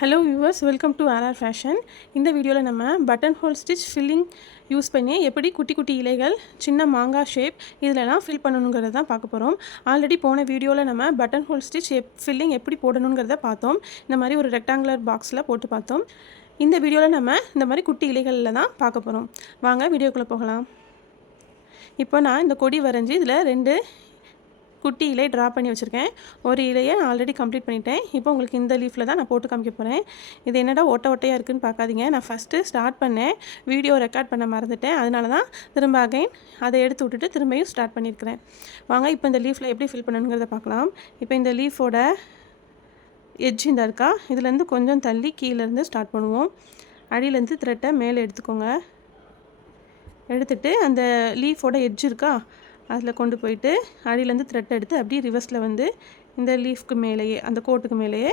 Hello viewers, welcome to RR fashion. இந்த வீடியோவில் நம்ம button hole stitch filling use பண்ணி எப்படி குட்டி குட்டி இலைகள், சின்ன மாங்காய் ஷேப் இதிலெல்லாம் ஃபில் பண்ணணுங்கிறத தான் பார்க்க போகிறோம். ஆல்ரெடி போன வீடியோவில் நம்ம பட்டன் ஹோல் ஸ்டிச் ஃபில்லிங் எப்படி போடணுங்கிறத பார்த்தோம். இந்த மாதிரி ஒரு ரெக்டாங்குலர் பாக்ஸில் போட்டு பார்த்தோம். இந்த வீடியோவில் நம்ம இந்த மாதிரி குட்டி இலைகளில் தான் பார்க்க போகிறோம். வாங்க வீடியோக்குள்ளே போகலாம். இப்போ நான் இந்த கொடி வரைஞ்சி இதில் 2 குட்டி இலை ட்ரா பண்ணி வச்சுருக்கேன். ஒரு இலையை நான் ஆல்ரெடி கம்ப்ளீட் பண்ணிட்டேன். இப்போ உங்களுக்கு இந்த லீஃபில் தான் நான் போட்டு காமிக்க போகிறேன். இது என்னடா ஓட்டையாக இருக்குதுன்னு பார்க்காதீங்க. நான் ஃபஸ்ட்டு ஸ்டார்ட் பண்ணேன், வீடியோ ரெக்கார்ட் பண்ண மறந்துட்டேன். அதனால தான் திரும்ப அகைன் அதை எடுத்து விட்டுட்டு திரும்பியும் ஸ்டார்ட் பண்ணியிருக்கிறேன். வாங்க இப்போ இந்த லீஃபில் எப்படி ஃபில் பண்ணணுங்கிறத பார்க்கலாம். இப்போ இந்த லீஃபோட எட்ஜ் இந்த இருக்கா, இதுலேருந்து கொஞ்சம் தள்ளி கீழேருந்து ஸ்டார்ட் பண்ணுவோம். அடியிலேருந்து த்ரெட்டை மேலே எடுத்துக்கோங்க. எடுத்துகிட்டு அந்த லீஃபோட எட்ஜ் இருக்கா, அதில் கொண்டு போயிட்டு அடியிலேருந்து த்ரெட் எடுத்து அப்படியே ரிவர்ஸில் வந்து இந்த லீஃப்க்கு மேலேயே, அந்த கோட்டுக்கு மேலேயே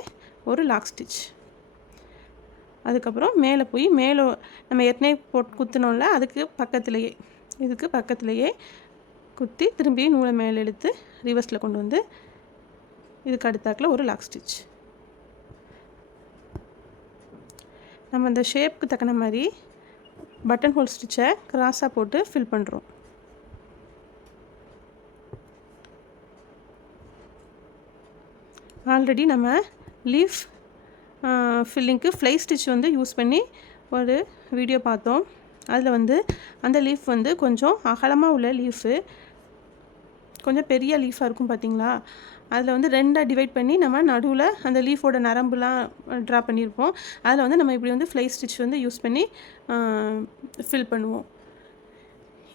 ஒரு லாக் ஸ்டிச். அதுக்கப்புறம் மேலே போய் மேலே நம்ம ஏற்கனவே குத்தினோம்ல, இதுக்கு பக்கத்துலேயே குத்தி திரும்பி நூலை மேலே எடுத்து ரிவர்ஸில் கொண்டு வந்து இதுக்கு அடுத்தாக்கில் ஒரு லாக் ஸ்டிச். நம்ம இந்த ஷேப்புக்கு தக்கன மாதிரி பட்டன் ஹோல் ஸ்டிச்சை கிராஸாக போட்டு ஃபில் பண்ணுறோம். ஆல்ரெடி நம்ம லீஃப் ஃபில்லிங்க்கு ஃப்ளை ஸ்டிச் வந்து யூஸ் பண்ணி ஒரு வீடியோ பார்த்தோம். அதில் வந்து அந்த லீஃப் வந்து கொஞ்சம் அகலமாக உள்ள லீஃபு, கொஞ்சம் பெரிய லீஃபாக இருக்கும் பார்த்திங்களா. அதில் வந்து 2ஆக டிவைட் பண்ணி நம்ம நடுவில் அந்த லீஃபோட நரம்புலாம் ட்ரா பண்ணியிருப்போம். அதில் வந்து நம்ம இப்படி வந்து ஃப்ளை ஸ்டிச் வந்து யூஸ் பண்ணி ஃபில் பண்ணுவோம்.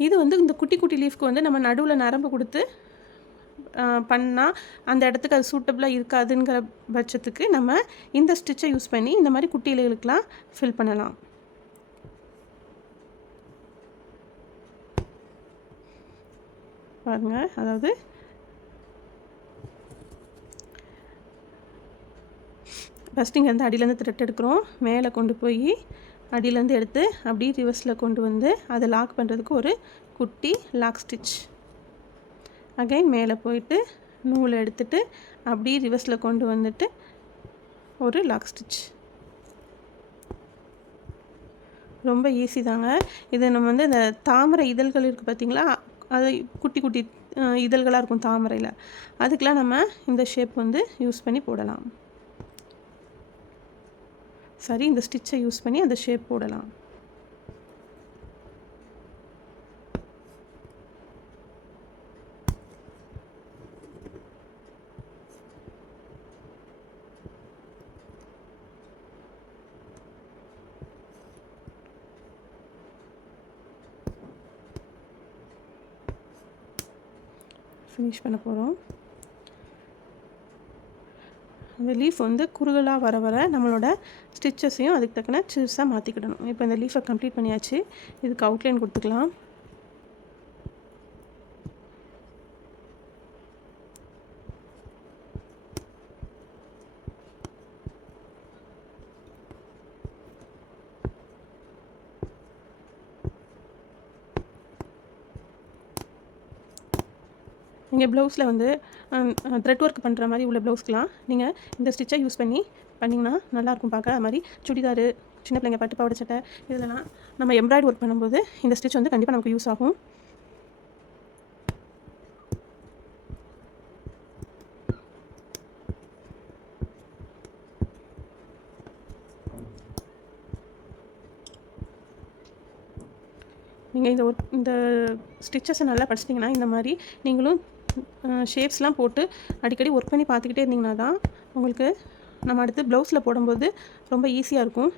இது வந்து இந்த குட்டி குட்டி லீஃப்க்கு வந்து நம்ம நடுவில் நரம்பு கொடுத்து பண்ணால் அந்த இடத்துக்கு அது சூட்டபிளாக இருக்காதுங்கிற பட்சத்துக்கு நம்ம இந்த ஸ்டிச்சை யூஸ் பண்ணி இந்த மாதிரி குட்டி இலைகளுக்கெலாம் ஃபில் பண்ணலாம். பாருங்கள், அதாவது ஃபஸ்ட்டு இங்கேருந்து அடியிலேருந்து த்ரெட் எடுக்கிறோம். மேலே கொண்டு போய் அடியிலேருந்து எடுத்து அப்படியே ரிவர்ஸில் கொண்டு வந்து அதை லாக் பண்ணுறதுக்கு ஒரு குட்டி லாக் ஸ்டிச். அகைன் மேலே போயிட்டு நூலை எடுத்துகிட்டு அப்படியே ரிவர்ஸில் கொண்டு வந்துட்டு ஒரு லாக் ஸ்டிச். ரொம்ப ஈஸி தாங்க. இது நம்ம வந்து இந்த தாமரை இதழ்கள் இருக்குது பார்த்திங்களா, அது குட்டி குட்டி இதழ்களாக இருக்கும் தாமரையில், அதுக்கெலாம் நம்ம இந்த ஷேப் வந்து யூஸ் பண்ணி போடலாம். சரி, இந்த ஸ்டிச்சை யூஸ் பண்ணி அந்த ஷேப் போடலாம். ஃபினிஷ் பண்ண போகிறோம். அந்த லீஃப் வந்து குறுகலாக வர வர நம்மளோட ஸ்டிச்சஸையும் அதுக்கு தக்கன சிறுசாக மாற்றிக்கிடணும். இப்போ இந்த லீஃபை கம்ப்ளீட் பண்ணியாச்சு. இதுக்கு அவுட்லைன் கொடுத்துக்கலாம். நீங்கள் ப்ளவுஸில் வந்து த்ரெட் ஒர்க் பண்ணுற மாதிரி உள்ள ப்ளவுஸ்க்கெலாம் நீங்கள் இந்த ஸ்டிச்சை யூஸ் பண்ணிங்கன்னா நல்லாயிருக்கும் பார்க்க. அது மாதிரி சுடிதார், சின்ன பிள்ளைங்க பட்டு பாவாடை சட்டை, இதெல்லாம் நம்ம எம்ப்ராய்டரி ஒர்க் பண்ணும்போது இந்த ஸ்டிச் வந்து கண்டிப்பாக நமக்கு யூஸ் ஆகும். நீங்கள் இந்த ஸ்டிச்சஸை நல்லா படிச்சிட்டிங்கன்னா இந்த மாதிரி நீங்களும் ஷேப்ஸ்லாம் போட்டு அடிக்கடி ஒர்க் பண்ணி பார்த்துக்கிட்டே இருந்தீங்கன்னா தான் உங்களுக்கு நம்ம அடுத்து ப்ளவுஸில் போடும்போது ரொம்ப ஈஸியாக இருக்கும்.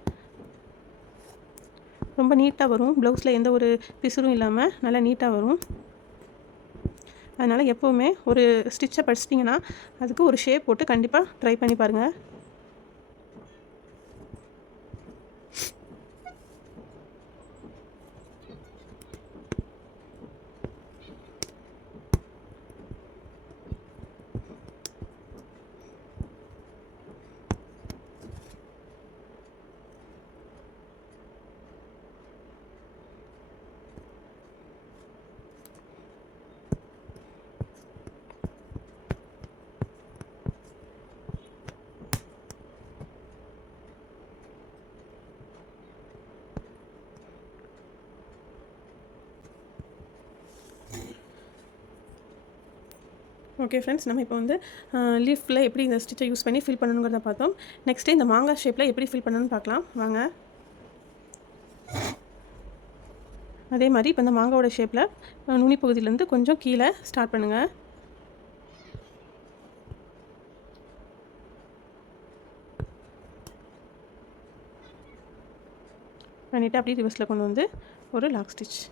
ரொம்ப நீட்டாக வரும். ப்ளவுஸில் எந்த ஒரு பிசுறும் இல்லாமல் நல்லா நீட்டாக வரும். அதனால் எப்போவுமே ஒரு ஸ்டிச்சை படிச்சிட்டிங்கன்னா அதுக்கு ஒரு ஷேப் போட்டு கண்டிப்பாக ட்ரை பண்ணி பாருங்கள். ஓகே ஃப்ரெண்ட்ஸ், நம்ம இப்போ வந்து லீஃபில் எப்படி இந்த ஸ்டிச்சை யூஸ் பண்ணி ஃபில் பண்ணணுங்கிறத பார்த்தோம். நெக்ஸ்ட்டு இந்த மாங்காய் ஷேப்பில் எப்படி ஃபில் பண்ணணும்னு பார்க்கலாம் வாங்க. அதே மாதிரி இப்போ இந்த மாங்காவோட ஷேப்பில் நுனி பகுதியிலேருந்து கொஞ்சம் கீழே ஸ்டார்ட் பண்ணுங்கள். பண்ணிவிட்டு அப்படியே ரிவர்ஸில் கொண்டு வந்து ஒரு லாக் ஸ்டிச்.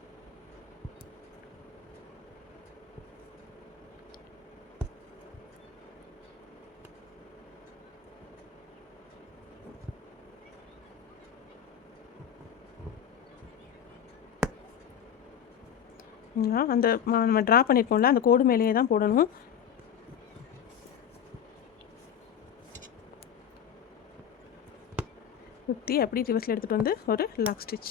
அந்த நம்ம ட்ரா பண்ணியிருக்கோம்ல அந்த கோடு மேலேயே தான் போடணும். சுற்றி அப்படி ரிவர்ஸில் எடுத்துகிட்டு வந்து ஒரு லாக் ஸ்டிச்.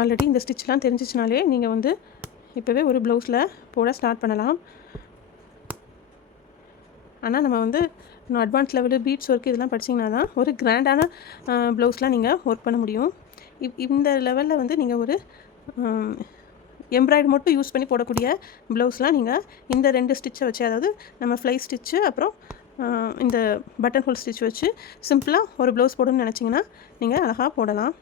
ஆல்ரெடி இந்த ஸ்டிச்லாம் தெரிஞ்சிச்சுனாலே நீங்கள் வந்து இப்போவே ஒரு ப்ளவுஸில் போட ஸ்டார்ட் பண்ணலாம். ஆனால் நம்ம வந்து இன்னும் அட்வான்ஸ் லெவலு பீட்ஸ் ஒர்க் இதெல்லாம் படிச்சிங்கன்னா தான் ஒரு கிராண்டான ப்ளவுஸ்லாம் நீங்கள் ஒர்க் பண்ண முடியும். இந்த லெவலில் வந்து நீங்கள் ஒரு எம்ப்ராய்டு மட்டும் யூஸ் பண்ணி போடக்கூடிய ப்ளவுஸ்லாம் நீங்கள் இந்த 2 ஸ்டிச்சை வச்சு, அதாவது நம்ம ஃப்ளை ஸ்டிச்சு அப்புறம் இந்த பட்டன் ஹோல் ஸ்டிச் வச்சு சிம்பிளாக ஒரு ப்ளவுஸ் போடணும்னு நினச்சிங்கன்னா நீங்கள் அழகாக போடலாம்.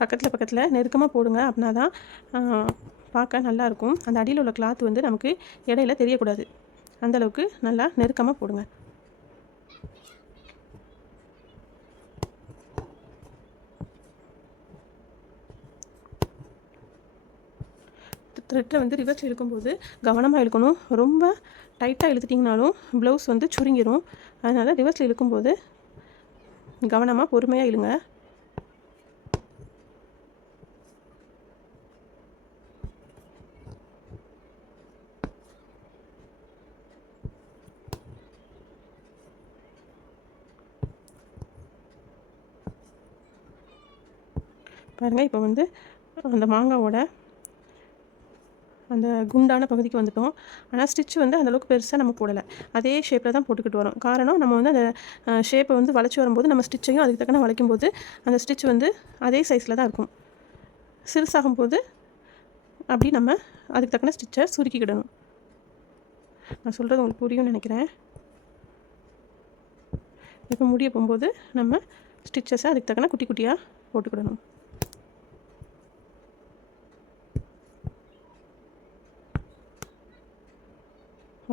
பக்கத்தில் நெருக்கமாக போடுங்க. அப்படின்னா தான் பார்க்க நல்லாயிருக்கும். அந்த அடியில் உள்ள கிளாத் வந்து நமக்கு இடையில தெரியக்கூடாது. அந்தளவுக்கு நல்லா நெருக்கமாக போடுங்க. த்ரெட்டை வந்து ரிவர்ஸ் இழுக்கும்போது கவனமாக இழுக்கணும். ரொம்ப டைட்டாக இழுத்துட்டிங்கனாலும் ப்ளவுஸ் வந்து சுருங்கிடும். அதனால் ரிவர்ஸில் இழுக்கும்போது கவனமாக பொறுமையாக இழுங்க. பாருங்கள், இப்போ வந்து அந்த மாங்காவோட அந்த குண்டான பகுதிக்கு வந்துட்டோம். ஆனால் ஸ்டிச் வந்து அந்தளவுக்கு பெருசாக நம்ம போடலை. அதே ஷேப்பில் தான் போட்டுக்கிட்டு வரோம். காரணம், நம்ம வந்து அந்த ஷேப்பை வந்து வளைச்சி வரும்போது நம்ம ஸ்டிச்சையும் அதுக்கு தக்கன வளைக்கும் போது அந்த ஸ்டிச் வந்து அதே சைஸில் தான் இருக்கும். சிறுசாகும் போது அப்படி நம்ம அதுக்கு தக்கன ஸ்டிச்சை சுருக்கிக்கிடணும். நான் சொல்கிறது உங்களுக்கு புரியும்னு நினைக்கிறேன். இப்போ முடிய போகும்போது நம்ம ஸ்டிச்சஸை அதுக்கு தக்கன குட்டி குட்டியாக போட்டுக்கிடணும்.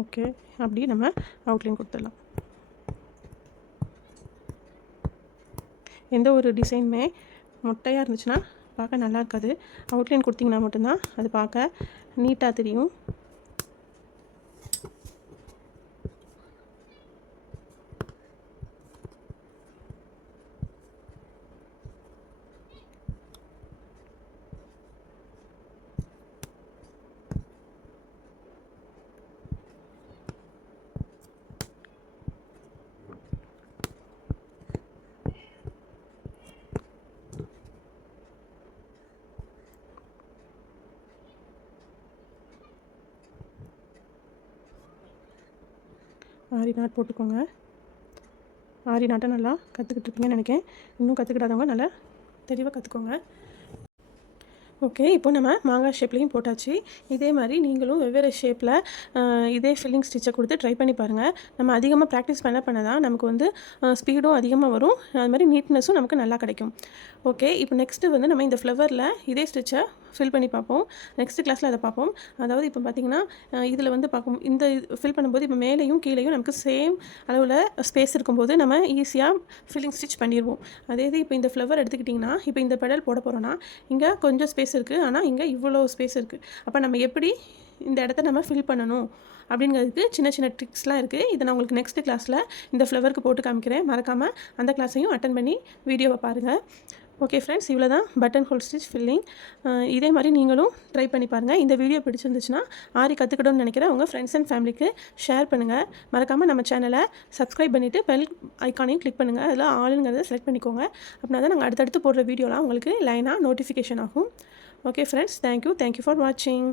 ஓகே, அப்படி நம்ம அவுட்லைன் கொடுத்துடலாம். எந்த ஒரு டிசைனுமே மொட்டையாக இருந்துச்சுன்னா பார்க்க நல்லா இருக்காது. அவுட்லைன் கொடுத்திங்கன்னா மட்டும்தான் அது பார்க்க நீட்டாக தெரியும். ஆரி நாட் போட்டுக்கோங்க. ஆரி நாட்டை நல்லா கற்றுக்கிட்டு இருப்பீங்கன்னு நினைக்கிறேன். இன்னும் கற்றுக்கிடாதவங்க நல்லா தெளிவாக கற்றுக்கோங்க. ஓகே, இப்போ நம்ம மாங்காய் ஷேப்லேயும் போட்டாச்சு. இதே மாதிரி நீங்களும் வெவ்வேறு ஷேப்பில் இதே ஃபில்லிங் ஸ்டிச்சை கொடுத்து ட்ரை பண்ணி பாருங்கள். நம்ம அதிகமாக ப்ராக்டிஸ் பண்ண தான் நமக்கு வந்து ஸ்பீடும் அதிகமாக வரும். அது மாதிரி நீட்னஸும் நமக்கு நல்லா கிடைக்கும். ஓகே, இப்போ நெக்ஸ்ட்டு வந்து நம்ம இந்த ஃப்ளவரில் இதே ஸ்டிச்சை ஃபில் பண்ணி பார்ப்போம். நெக்ஸ்ட் கிளாஸில் அதை பார்ப்போம். அதாவது இப்போ பார்த்திங்கன்னா இதில் வந்து இந்த ஃபில் பண்ணும்போது இப்போ மேலேயும் கீழேயும் நமக்கு சேம் அளவில் ஸ்பேஸ் இருக்கும்போது நம்ம ஈஸியாக ஃபில்லிங் ஸ்டிச் பண்ணிடுவோம். அதே இது இப்போ இந்த ஃப்ளவர் எடுத்துக்கிட்டிங்கன்னா இப்போ இந்த பெடல் போட போகிறோன்னா இங்கே கொஞ்சம் ஸ்பேஸ் இருக்குது, ஆனால் இங்கே இவ்வளோ ஸ்பேஸ் இருக்குது. அப்போ நம்ம எப்படி இந்த இடத்த நம்ம ஃபில் பண்ணணும் அப்படிங்கிறதுக்கு சின்ன சின்ன ட்ரிக்ஸ்லாம் இருக்குது. இதை நான் உங்களுக்கு நெக்ஸ்ட் கிளாஸில் இந்த ஃப்ளவருக்கு போட்டு காமிக்கிறேன். மறக்காமல் அந்த கிளாஸையும் அட்டன் பண்ணி வீடியோவை பாருங்கள். ஓகே ஃப்ரெண்ட்ஸ், இவ்வளோ தான் பட்டன் ஹோல் ஸ்டிச் ஃபில்லிங். இதே மாதிரி நீங்களும் ட்ரை பண்ணி பாருங்கள். இந்த வீடியோ பிடிச்சிருந்துச்சுன்னா ஆரி கற்றுக்கணும்னு நினைக்கிற உங்கள் ஃப்ரெண்ட்ஸ் அண்ட் ஃபேமிலிக்கு ஷேர் பண்ணுங்கள். மறக்காமல் நம்ம சேனலை சப்ஸ்கிரைப் பண்ணிவிட்டு பெல் ஐக்கானையும் கிளிக் பண்ணுங்கள். அதில் ஆளுங்கிறத செலக்ட் பண்ணிக்கோங்க. அப்படின்னா தான் நாங்கள் அடுத்தடுத்து போடுற வீடியோலாம் உங்களுக்கு லைனாக நோட்டிஃபிகேஷன் ஆகும். ஓகே ஃப்ரெண்ட்ஸ், தேங்க்யூ ஃபார் வாட்சிங்.